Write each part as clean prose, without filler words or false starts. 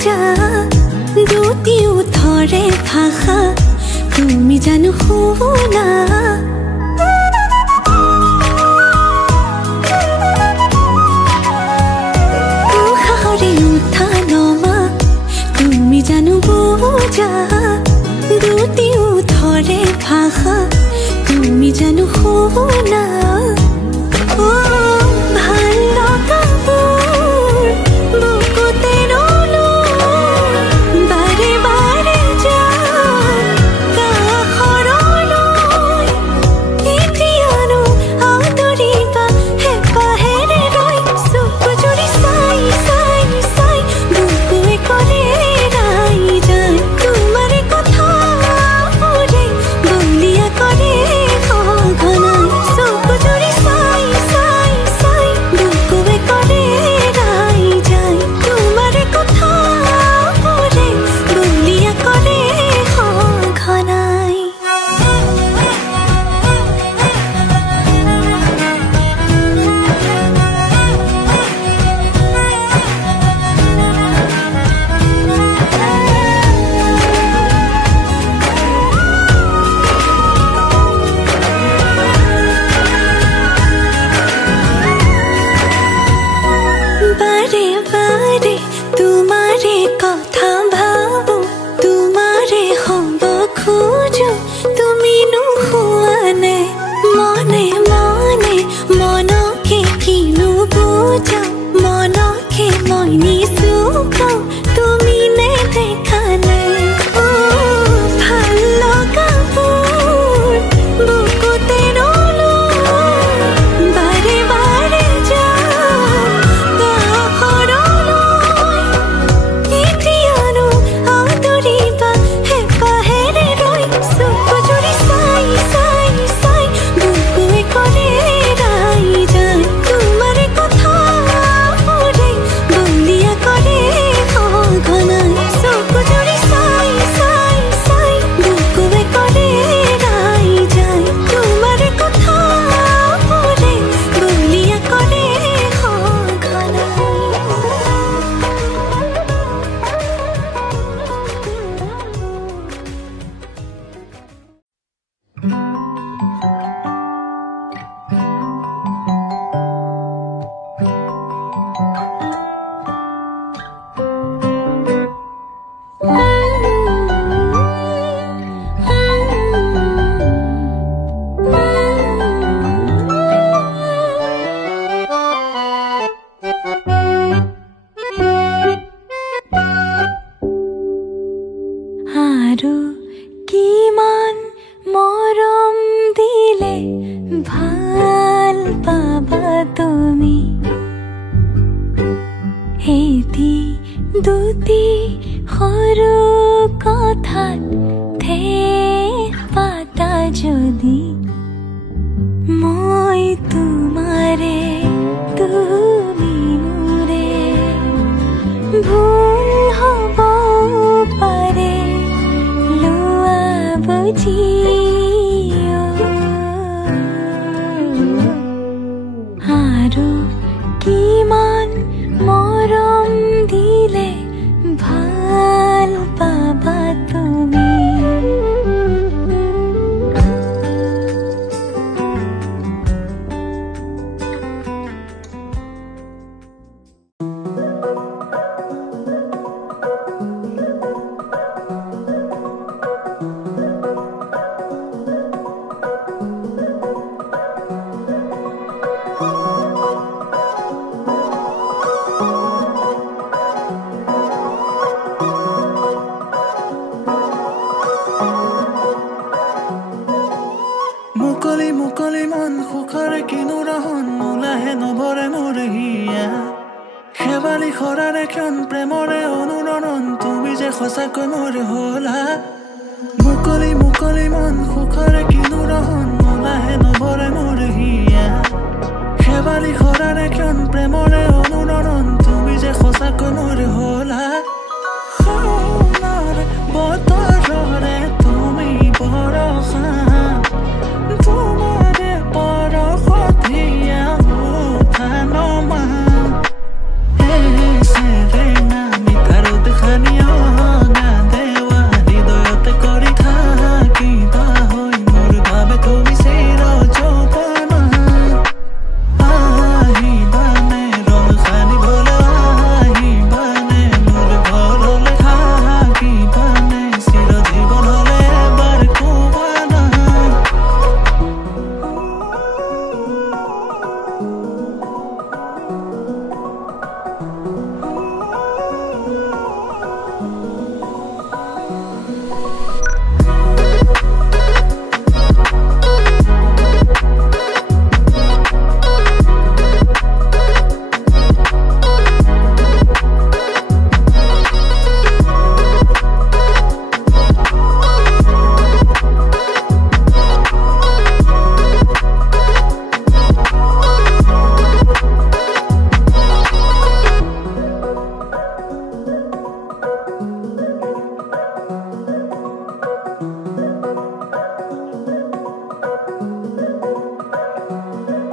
বুজা দুটিও ধৰে ভাষা তুমি জানো শুনা উশাহৰে উঠা নমা তুমি জানো বুজা দুটিও ধৰে ভাষা তুমি জানো শুনা ভাল লগাবোৰ বুকুতে ৰলো বাৰে বাৰে যাম কাষৰলৈ এতিয়ানো আদৰিবা হেঁপাহেৰে ৰৈ চকু জুৰি চাই চাই চাই বুকুৱে কৰে ৰাই যায় তোমাৰ কথাবোৰে বলিয়া কৰে সঘনাই চকু জুৰি চাই চাই চাই বুকুৱে কৰে ৰাই যায় তোমাৰ কথাবোৰে বলিয়া কৰে সঘনাই বাৰে বাৰে তোমাৰে কথা ভাবো তোমাৰে হ'ব খোজো তুমি নোহোৱানে মনে মনে মনকে কিনো বুজা মনকে মই নিচুকাও তুমি নেদেখানে ভাল লগাবোৰ বুকুতে ৰলো বাৰে বাৰে যাম কাষৰলৈ এতিয়ানো আদৰিবা হেঁপাহেৰে ৰৈ চকু জুৰি চাই চাই চাই বুকুৱে কৰে ৰাই যায় তোমাৰ কথাবোৰে বলিয়া কৰে সঘনাই চকু জুৰি চাই চাই চাই বুকুৱে কৰে ৰাই যায় তোমাৰ কথাবোৰে বলিয়া কৰে সঘনাই আৰু কিমান মৰম দিলে ভাল পাবা তুমি এটি দুটি সৰু কথাত ঠেক পাতা যদি মই তোমাৰে তুমি মোৰে ভুল হ'ব পাৰে লোৱা বুজিও আৰু কিমান মৰম দিলে ভাল পাবা তুমি মুকলি মন সুখৰে কিনো ৰহন নোলাহে নভৰে মোৰ হিয়া শেৱালি খৰাৰে ক্ষণ প্ৰেমৰে অনুৰণন তুমি যে সঁচাকৈ মোৰ হলা মুকলি মন সুখৰে কিনো ৰহন নোলাহে নভৰে মোৰ হিয়া শেৱালি খৰাৰে ক্ষণ প্ৰেমৰে অনুৰণন তুমি যে সঁচাকৈ মোৰ হলা বতৰৰে তুমি বৰষা তোমাৰে পৰশতীয়া উঠা নমা সেৰেঙা মিঠাৰো দেখা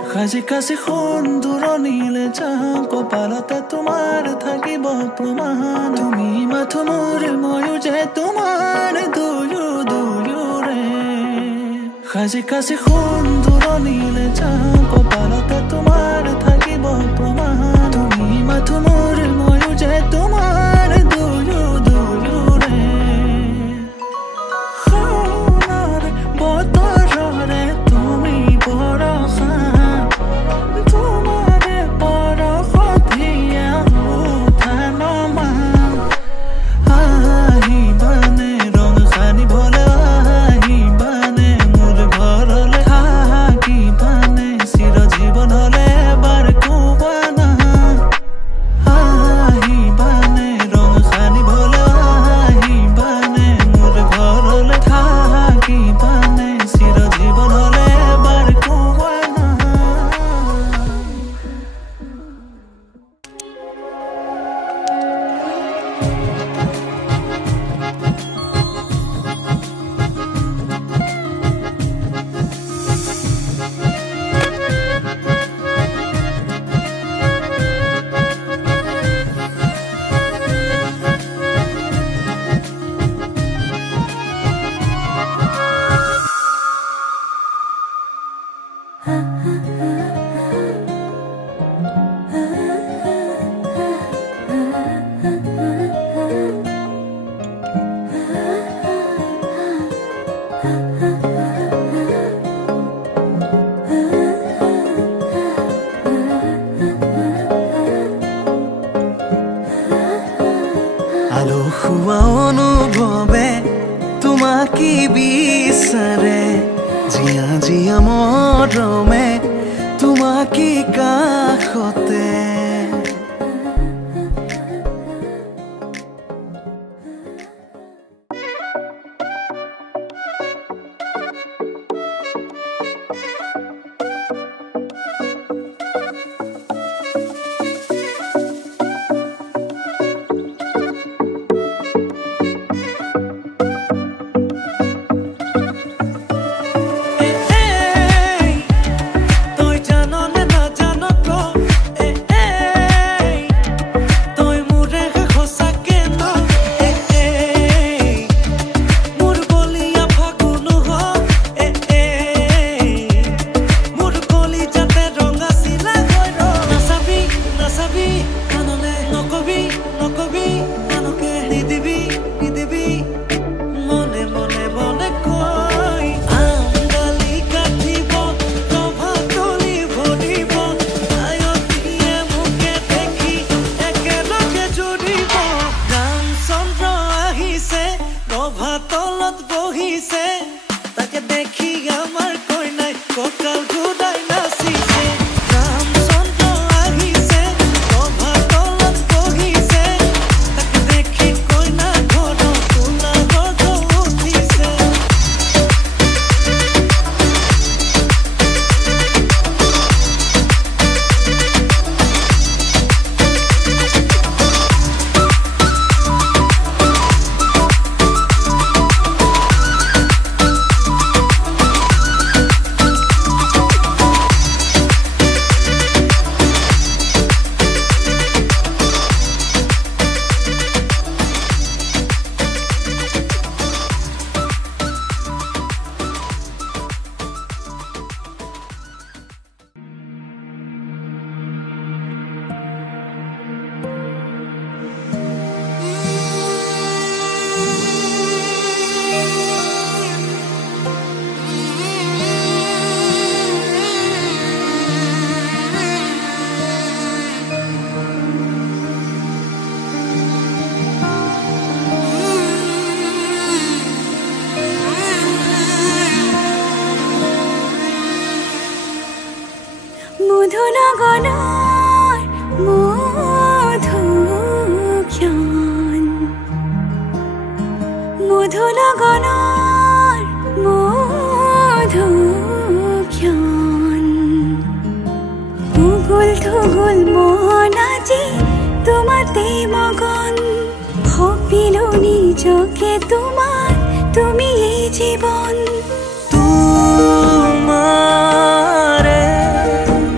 সাজি কাছি শুন দূৰণিলে যাওঁ কপালতে তোমাৰ থাকিব প্ৰমাণ তুমি মাথো মোৰ ময়ো যে তোমাৰ দুয়োৰে সাজি কাছি শুন দূৰণিলে যাওঁ কপালতে তোমাৰ থাকিব প্ৰমাণ তুমি মাথো মোৰ ময়ো যে তোমাৰ দুয়োৰে সোণৰ বতৰৰে তুমি বৰষা তোমাৰে বৰষতীয়া উঠানমা আহিবানে ৰং সানিবলে আহিবানে মোৰ ঘৰলে থাকিবানে চিৰ জীৱনলে এবাৰ কোৱানা আহিবানে ৰং সানিবলে আহিবানে মোৰ ঘৰলে থাকিবানে চিৰ জীৱনলে এবাৰ কোৱানা আলসুৱা অনুভৱে তোমাকে বিচাৰে জিয়া জিয়া মৰমে তোমাকে কাষতে নিজকে তোমার তুমি এই জীবন তোমারে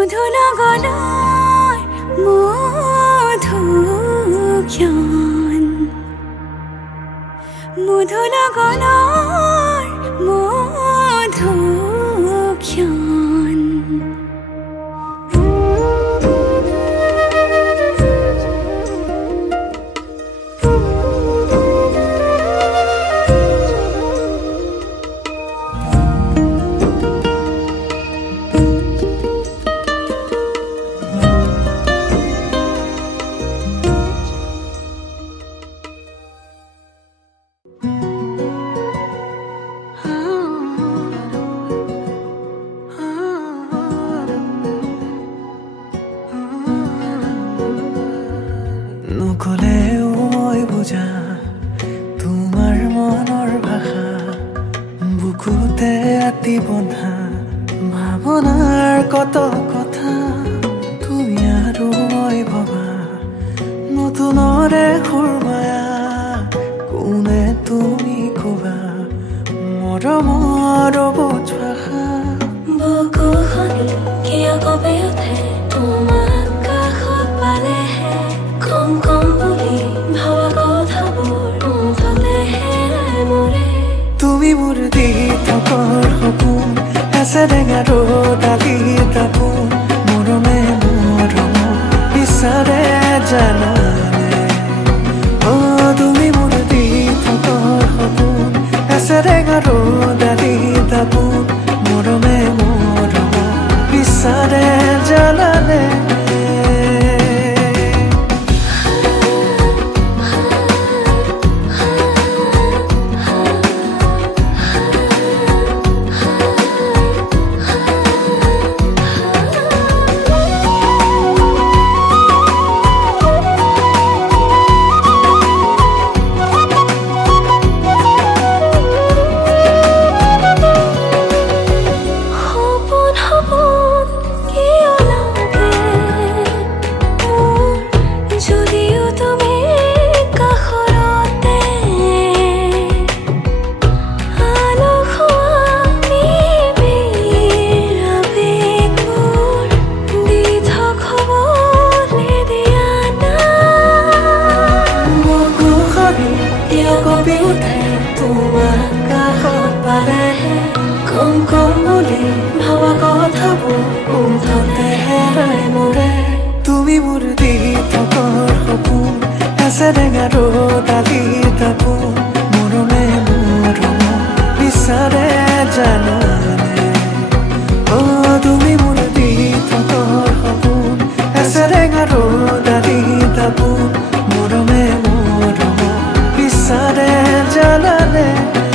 মধুনগৰৰ মধুক্ষণ মধুনগৰৰ মধুক্ষণ নকলেও মই বুজা তোমাৰ মনৰ ভাষা বুকুতে আতি বন্ধা ভাৱনাৰ কত কথা তুমি আৰু মই ভবা নতুনৰে সুৰমায়া কোনে তুমি কবা মৰমৰ বুজ ভাষা বুকুখন কিয় কঁপি উঠে তোমাক কাষত পালেহে কম কম বুলি ভাবা কথাবোৰ মুঠতেহে মৰে তুমি মোৰ দি থকৰ সপোন আছে টেঙা ডালি তাপোন মৰমে মৰম বিচাৰে জানানে অ তুমি মোৰ দি থকৰ সপোন আছে টেঙা ডালি তাপোন মৰমে মৰম বিচাৰে জানানে তুমি মোৰ দি থকৰ সপোন আছে টেঙা ডালি তাপোন মৰমে মৰম বিচাৰে জানানে অ তুমি মোৰ দি থকৰ সপোন আছে টেঙা ডালি তাপোন মৰমে মৰম বিচাৰে জানানে